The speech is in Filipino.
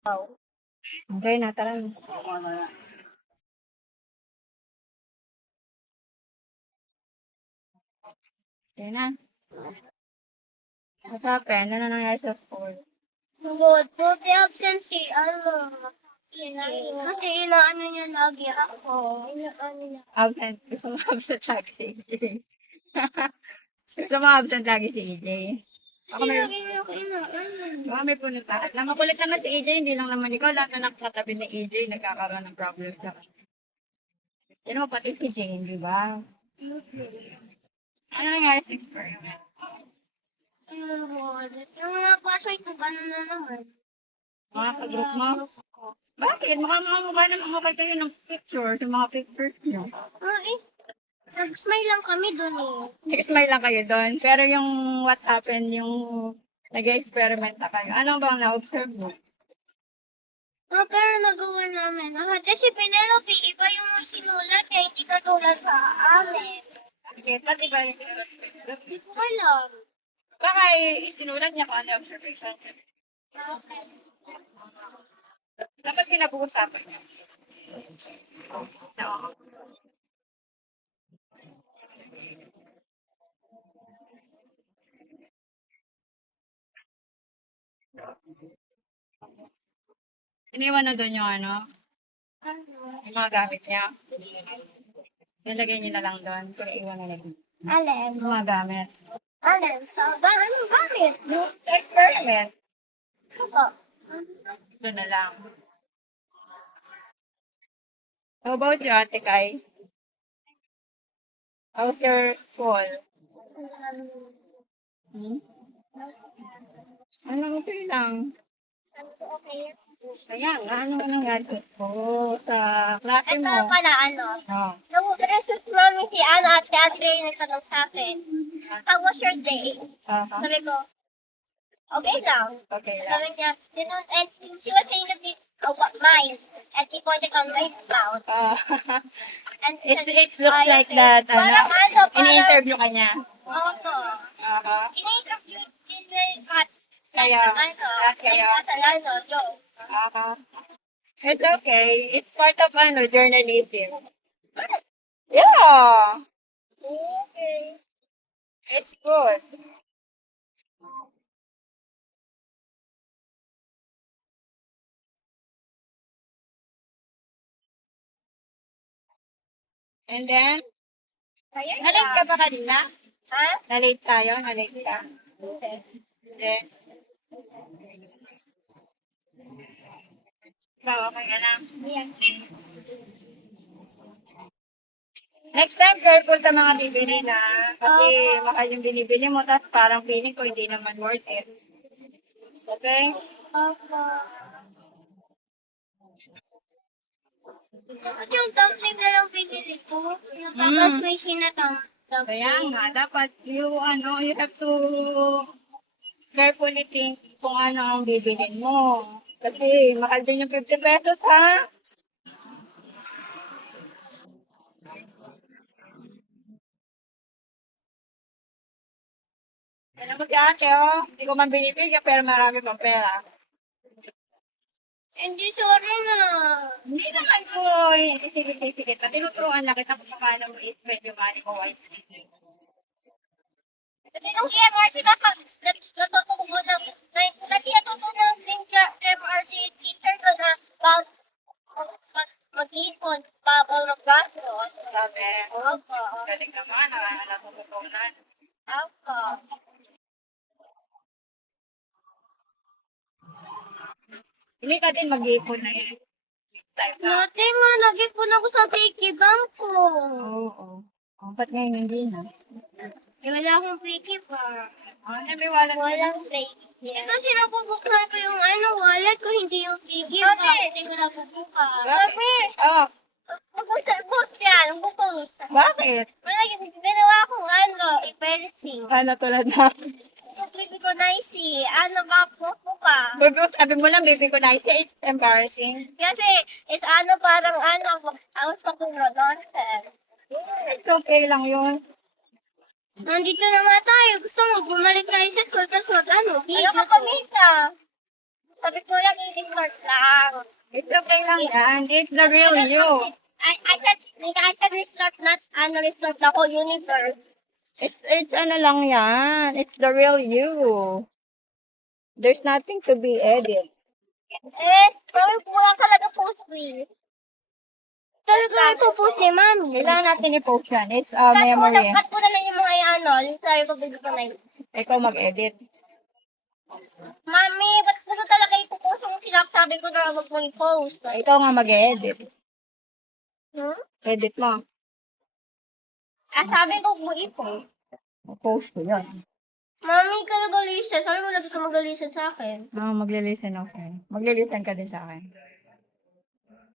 Okay na, tara na. Okay na. What happened? Ano nangyari sa school? Good. Buti absent si ano. Kasi inaano niya lagi ako. Inaano niya. Absent. Gusto mo absent lagi si EJ. Gusto mo absent lagi si EJ. Kasi lagi niya ako inaano. Baka may punutahan. Na makulit naman si EJ, hindi lang naman ikaw. Lahat na nakatabi ni EJ, nagkakaroon ng problem sa mo, pati si Jane, di ba? Ano nangyari sa experiment? Good. Yung mga classmate ko, gano'n na naman. Mga ka-group mo? Bakit? Mukha naman okay kayo ng picture, sa mga pictures niyo. Nag-smile lang kami doon eh. Nag-smile lang kayo doon. Pero yung what happened, yung nag-experiment na kayo, ano bang na-observe mo? Pero nagawa namin. Kasi Penelope, iba yung sinulat niya, hindi katulad sa amin. Okay, pati ba yung Hindi ko alam. baka isinulat niya kung ano yung observation. Tapos sinabukasapan niya. No. Iniwan na doon yung ano, yung mga gamit niya. Nilagay niyo na lang doon. Kaya iwan na lang. Alin? Yung mga gamit. Alin? Anong gamit? Yung experiment. Ako. Doon na lang. How about you, Ate Kai? How's your school? Hmm? Ano, okay lang. Okay. Kaya nga, ano nangyari ko sa klase Ito mo? pala, ano. Oh. Nung resus namin si Ana at si Andre nagtanong sa akin, how was your day? Uh-huh. Sabi ko, okay lang. Okay lang. Sabi niya, and she was saying that oh, what, mine. And he pointed on my mouth. And he said, It looks like okay. that, Parang ano, ini-interview ka niya. Opo. Uh-huh. Ini-interview din niya Kaya, kaya, Catalano, joke. uh-huh. It's okay. It's part of ano, journalism. Yeah. Okay. It's good. And then, Kaya na-late ka ba kanina? Ha? Na-late tayo? Na-late ka? Hindi. Ikaw, okay ka lang? Next time, careful sa mga bibili na. Kasi mahal yung binibili mo, tapos parang feeling ko hindi naman worth it. Okay? Opo. Tapos yung dumpling na lang binili ko. Yung tapos may sinatang Kaya dumpling. nga, dapat you have to carefully think kung ano ang bibilin mo. Kasi mahal din yung 50 pesos, ha? Alam mo si ate, oh. Hindi ko man binibigyan, pero marami pang pera. Hindi, sorry na. Hindi naman po, sige. Tinuturuan lang kita kung paano mo i-spend yung money ko wisely. Kasi nung MRC natutunan ko natutunan din ka MRC teacher ko na mag-ipon, bawal ng gastos. Sabi, Opo. galing naman, natututunan. Opo. Hindi ka din mag-ipon na yun. Time na. Dati nga, nag-ipon ako sa piggy bank ko. Oo. Oh, ba't ngayon hindi na? Wala akong piggy bank. May wallet na. Walang piggy. Kasi nabubuksan ko yung wallet ko, hindi yung piggy bank. Hindi ko nabubuksan. Bakit? Oh, Bukos yan, bukos. bakit? Wala, ginawa akong embarrassing. Ano tulad na? Yung baby ko na ba po ka? Sabi mo lang, baby ko na it's embarrassing. Kasi, parang out of nonsense. It's okay lang yun. Nandito na nga tayo. Gusto mo, bumalik tayo sa school, tapos Ano ka pamita? Sabi ko lang, i-start lang. It's okay lang yan. It's the real you. I said restart, not restart the whole universe. It's ano lang yan. It's the real you. There's nothing to be edit. Pero wala talaga post eh. Talaga may post ni Mami. Kailangan natin i-post yan. It's Cut memory. mo na lang yung mga yung sabi ko bigla ko na yun. Ikaw mag-edit. Mami, ba't ko talaga ipopost yung sinasabi ko na wag mo i-post? Ikaw nga mag-edit. Hmm? Edit mo. Sabi ko mo i-post. Post ko yan. Mami, ka nag-listen. Sabi mo lagi ka mag-listen sa akin. Maglilisten ako. Maglilisten ka din sa akin.